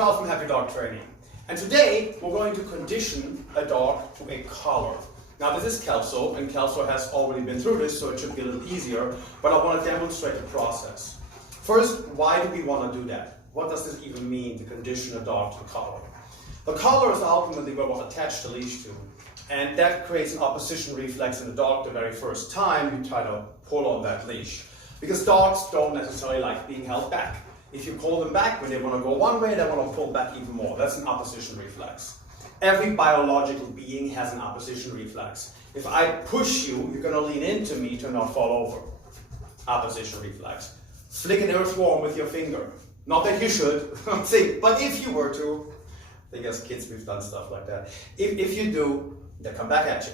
Ralph from Happy Dog Training, and today we're going to condition a dog to a collar. Now this is Kelso, and Kelso has already been through this, so it should be a little easier, but I want to demonstrate the process. First, why do we want to do that? What does this even mean, to condition a dog to a collar? The collar is ultimately where we're attached the leash to, and that creates an opposition reflex in the dog the very first time you try to pull on that leash. Because dogs don't necessarily like being held back. If you pull them back, when they want to go one way, they want to pull back even more. That's an opposition reflex. Every biological being has an opposition reflex. If I push you, you're going to lean into me to not fall over. Opposition reflex. Flick an earthworm with your finger. Not that you should, but if you were to, I think as kids we've done stuff like that. If you do, they come back at you.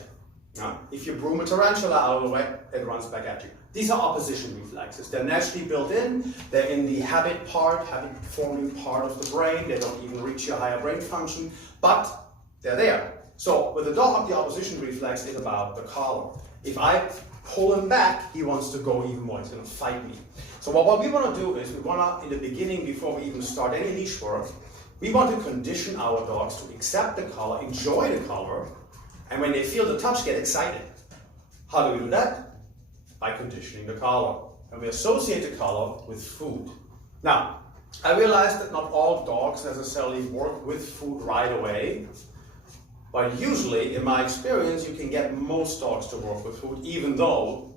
Now, if you broom a tarantula out of the way, it runs back at you. These are opposition reflexes. They're naturally built in. They're in the habit-forming part of the brain. They don't even reach your higher brain function, but they're there. So with a dog, the opposition reflex is about the collar. If I pull him back, he wants to go even more. He's going to fight me. So what we want to do is we want to, in the beginning, before we even start any leash work, we want to condition our dogs to accept the collar, enjoy the collar, and when they feel the touch, get excited. How do we do that? By conditioning the collar. And we associate the collar with food. Now, I realize that not all dogs necessarily work with food right away, but usually, in my experience, you can get most dogs to work with food, even though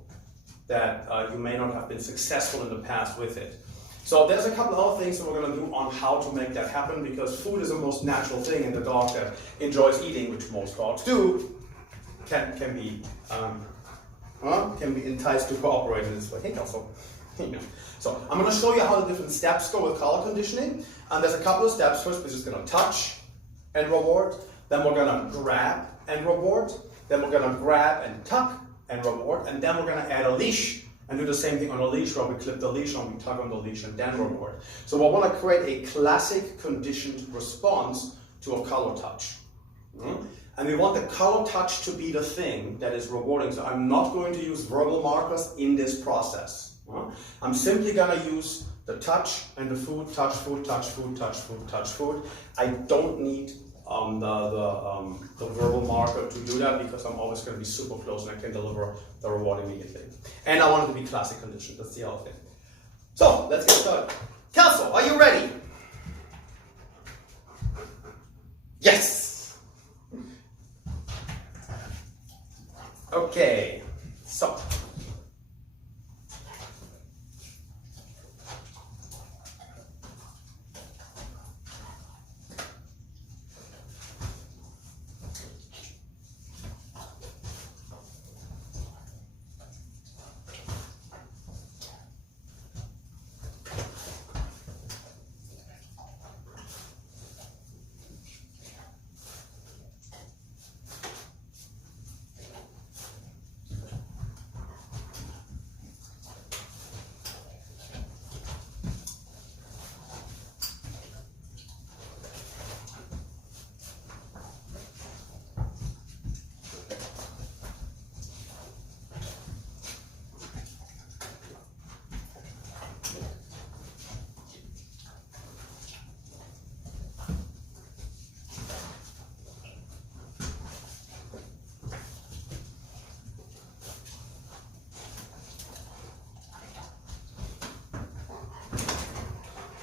that you may not have been successful in the past with it. So there's a couple of other things that we're going to do on how to make that happen, because food is the most natural thing in the dog that enjoys eating, which most dogs do, can be enticed to cooperate in this way. Hey, Kelso. So I'm going to show you how the different steps go with collar conditioning, and there's a couple of steps. First, we're just going to touch and reward. Then we're going to grab and reward. Then we're going to grab and tuck and reward, and then we're going to add a leash and do the same thing on a leash, where we clip the leash on, we tug on the leash, and then reward. So we want to create a classic conditioned response to a collar touch. And we want the collar touch to be the thing that is rewarding. So I'm not going to use verbal markers in this process. I'm simply going to use the touch and the food, touch, food, touch, food, touch, food, touch, food. I don't need the verbal marker to do that, because I'm always going to be super close and I can deliver the reward immediately. And I want it to be classic condition. That's the other thing. So let's get started. Kelso, are you ready? Yes. Okay. So.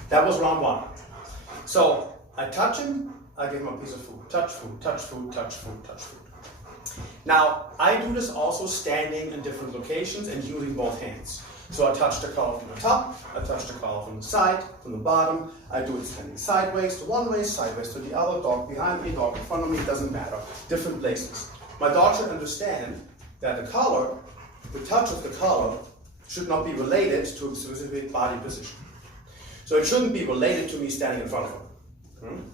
That was round one. So I touch him, I give him a piece of food. Touch food, touch food, touch food, touch food. Now, I do this also standing in different locations and using both hands. So I touch the collar from the top, I touch the collar from the side, from the bottom. I do it standing sideways to one way, sideways to the other, dog behind me, dog in front of me, doesn't matter. Different places. My dog should understand that the collar, the touch of the collar, should not be related to a specific body position. So it shouldn't be related to me standing in front of him.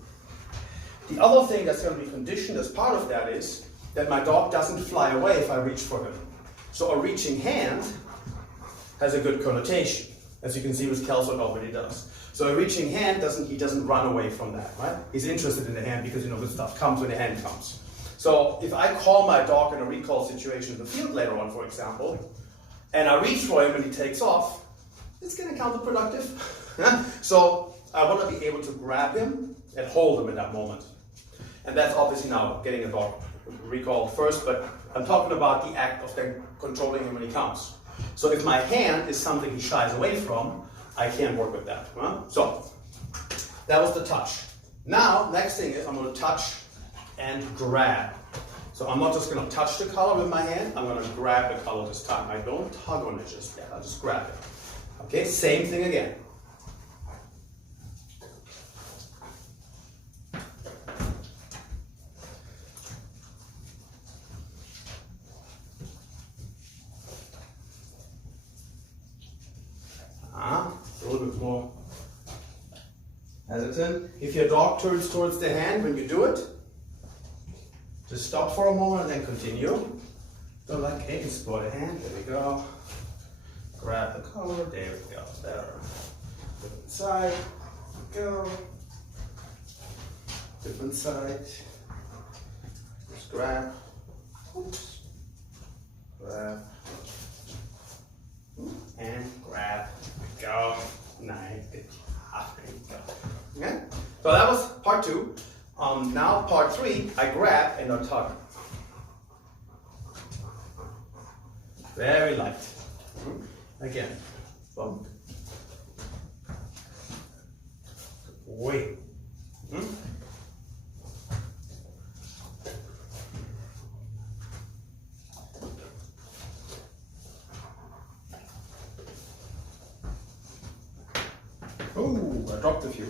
The other thing that's going to be conditioned as part of that is that my dog doesn't fly away if I reach for him. So a reaching hand has a good connotation, as you can see with Kelso, it already does. So a reaching hand he doesn't run away from that, right? He's interested in the hand because good stuff comes when the hand comes. So if I call my dog in a recall situation in the field later on, for example, and I reach for him and he takes off, it's going to counterproductive. So I want to be able to grab him and hold him in that moment. And that's obviously now getting a dog recalled first, but I'm talking about the act of then controlling him when he comes. So if my hand is something he shies away from, I can't work with that. Huh? So that was the touch. Now, next thing is I'm going to touch and grab. So I'm not just going to touch the collar with my hand, I'm going to grab the collar this time. I don't tug on it just yet, I'll just grab it. Okay, same thing again. A little bit more hesitant. If your dog turns towards the hand when you do it, just stop for a moment and then continue. So like, hey, explore the hand, there we go. Grab the collar, there we go, better. Different side, there we go. Different side. Just grab, oops, grab, and grab, there we go. Nice, good job, there you go. Okay, so that was part 2. Now part 3, I grab and I tug. Very light. Again, bump. Wait. Oh, I dropped a few.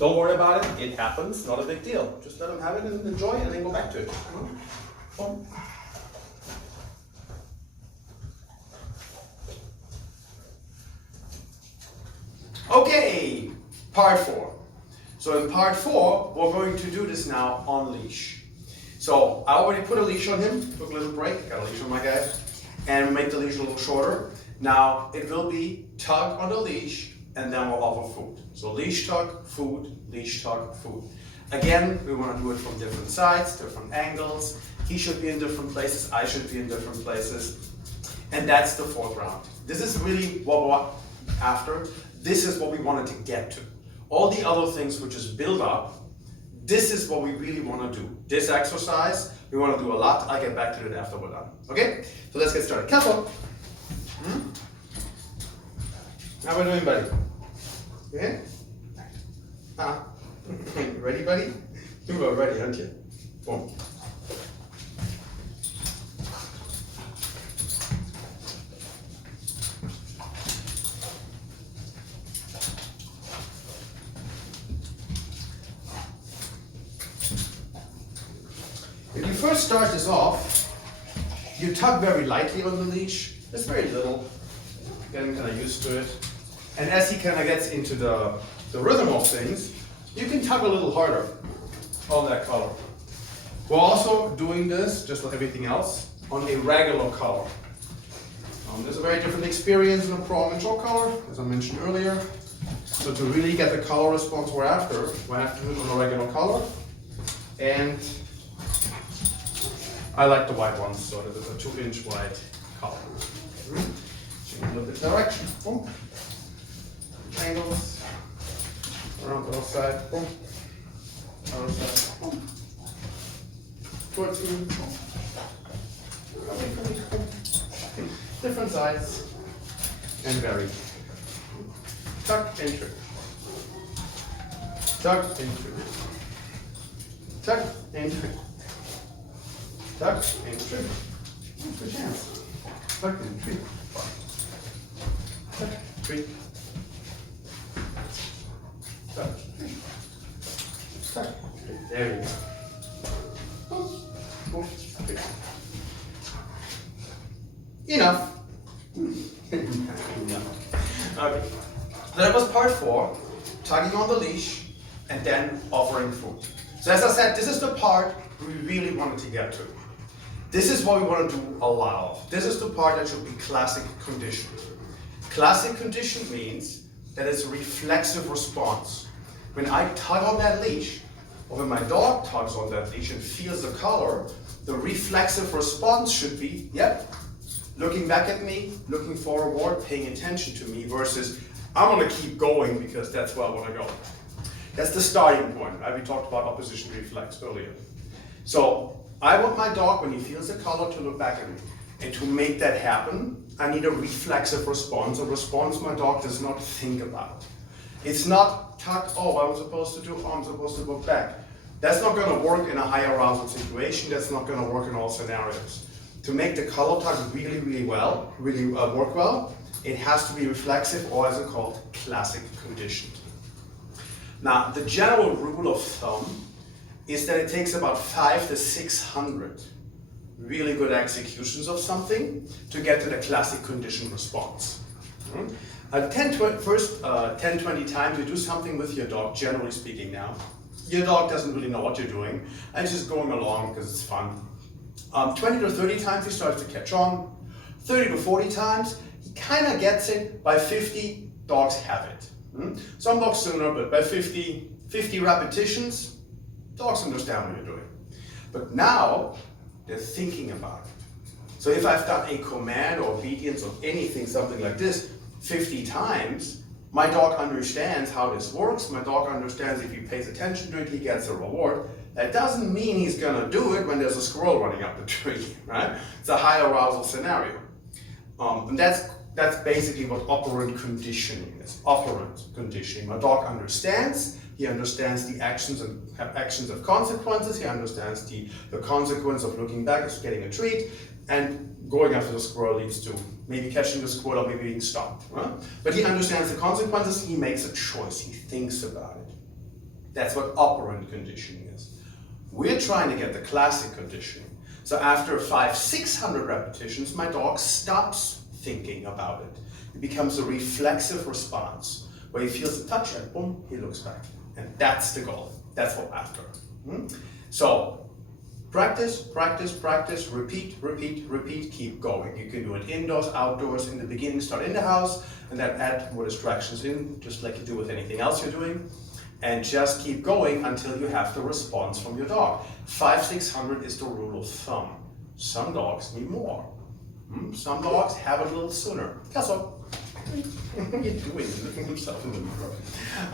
Don't worry about it, it happens, not a big deal. Just let them have it and enjoy it and then go back to it. Okay, part 4. So in part 4, we're going to do this now on leash. So I already put a leash on him, took a little break, got a leash on my guy, and made the leash a little shorter. Now it will be tug on the leash, and then we'll offer food. So leash tug, food, leash tug, food. Again, we want to do it from different sides, different angles. He should be in different places, I should be in different places. And that's the 4th round. This is really what we're after. This is what we wanted to get to. All the other things which is build up, this is what we really want to do. This exercise, we want to do a lot. I'll get back to it after we're done. Okay? So let's get started. Castle. How are we doing, buddy? Okay? Ready, buddy? You are ready, aren't you? Boom. If you first start this off, you tug very lightly on the leash. Just very little. Getting kind of used to it. And as he kind of gets into the rhythm of things, you can tug a little harder on that collar. We're also doing this, just like everything else, on a regular collar. There's a very different experience in a pro and control collar, as I mentioned earlier. So to really get the collar response we're after, we have to do it on a regular collar. And I like the wide ones, so this is a 2-inch wide collar. Change a little bit direction. Boom. Angles. Around the other side. Boom. Other side. Boom. Towards you. Boom. Away from you. Boom. Different sides. And vary. Tuck and trip. Tuck and trip. Tuck and trip. Tuck and trip. Good chance. Tuck and trip. Tuck, trip. Tuck, trip. Tuck, trip. There we go. Boom, trip. Enough. Enough. Okay. So that was part 4, tugging on the leash and then offering food. So as I said, this is the part we really wanted to get to. This is what we want to do a lot of. This is the part that should be classic condition. Classic condition means that it's a reflexive response. When I tug on that leash, or when my dog tugs on that leash and feels the collar, the reflexive response should be, yep, looking back at me, looking forward, paying attention to me, versus I'm gonna keep going because that's where I wanna go. That's the starting point, right? We talked about opposition reflex earlier. So I want my dog, when he feels the collar, to look back at me. And to make that happen, I need a reflexive response, a response my dog does not think about. It's not tuck, oh, what I'm supposed to do, oh, I'm supposed to look back. That's not gonna work in a high arousal situation, that's not gonna work in all scenarios. To make the collar tug really, really well, work well, it has to be reflexive, or as it's called, classic conditioned. Now, the general rule of thumb is that it takes about 500 to 600 really good executions of something to get to the classic condition response. 10-20 times you do something with your dog, generally speaking now, your dog doesn't really know what you're doing, and it's just going along because it's fun. 20 to 30 times he starts to catch on. 30 to 40 times, he kind of gets it. By 50, dogs have it. Some dogs sooner, but by 50 repetitions, dogs understand what you're doing. But now, they're thinking about it. So if I've done a command or obedience or anything, something like this, 50 times, my dog understands how this works. My dog understands if he pays attention to it, he gets a reward. That doesn't mean he's gonna do it when there's a squirrel running up the tree, right? It's a high arousal scenario. And that's basically what operant conditioning is. Operant conditioning. My dog understands. He understands the actions of consequences. He understands the consequence of looking back as getting a treat, and going after the squirrel leads to maybe catching the squirrel or maybe being stopped. Right? But he understands the consequences. He makes a choice. He thinks about it. That's what operant conditioning is. We're trying to get the classic conditioning. So after 500-600 repetitions, my dog stops thinking about it. It becomes a reflexive response where he feels the touch and boom, he looks back. And that's the goal. That's what we're after. So practice, practice, practice, repeat, repeat, repeat, keep going. You can do it indoors, outdoors. In the beginning, start in the house and then add more distractions in, just like you do with anything else you're doing. And just keep going until you have the response from your dog. 500-600 is the rule of thumb. Some dogs need more. Some dogs have it a little sooner. Guess what? What are you doing? He's looking himself in the mirror.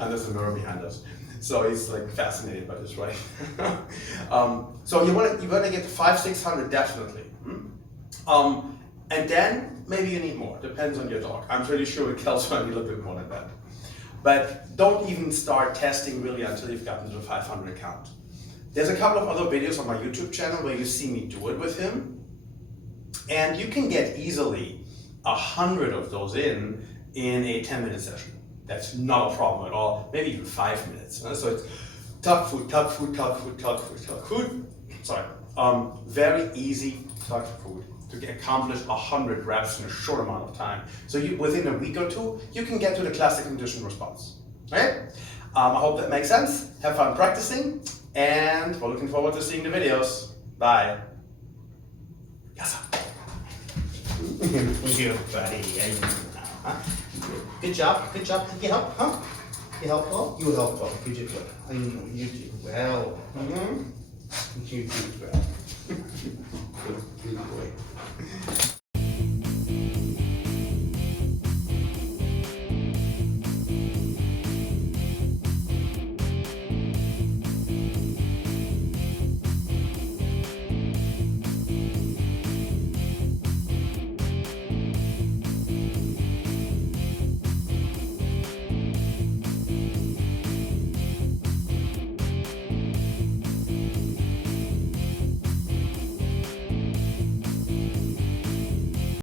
And there's a mirror behind us. So he's like fascinated by this, right? So you want to get to 500-600 definitely. And then maybe you need more. Depends on your dog. I'm pretty sure with Kelso I need a little bit more than that. But don't even start testing really until you've gotten to the 500 count. There's a couple of other videos on my YouTube channel where you see me do it with him. And you can get easily 100 of those in a 10-minute session. That's not a problem at all, maybe even 5 minutes. So it's tuck food, tuck food, tuck food, tuck food, tuck food. Sorry, very easy tuck food to accomplish 100 reps in a short amount of time. So within a week or two, you can get to the classic condition response. Okay? I hope that makes sense. Have fun practicing, and we're looking forward to seeing the videos. Bye. Yes, sir. Good, buddy. Good job. Good job. Did you help? Huh? You help well? You help well. Good job. I know you do well. You do well. Good boy.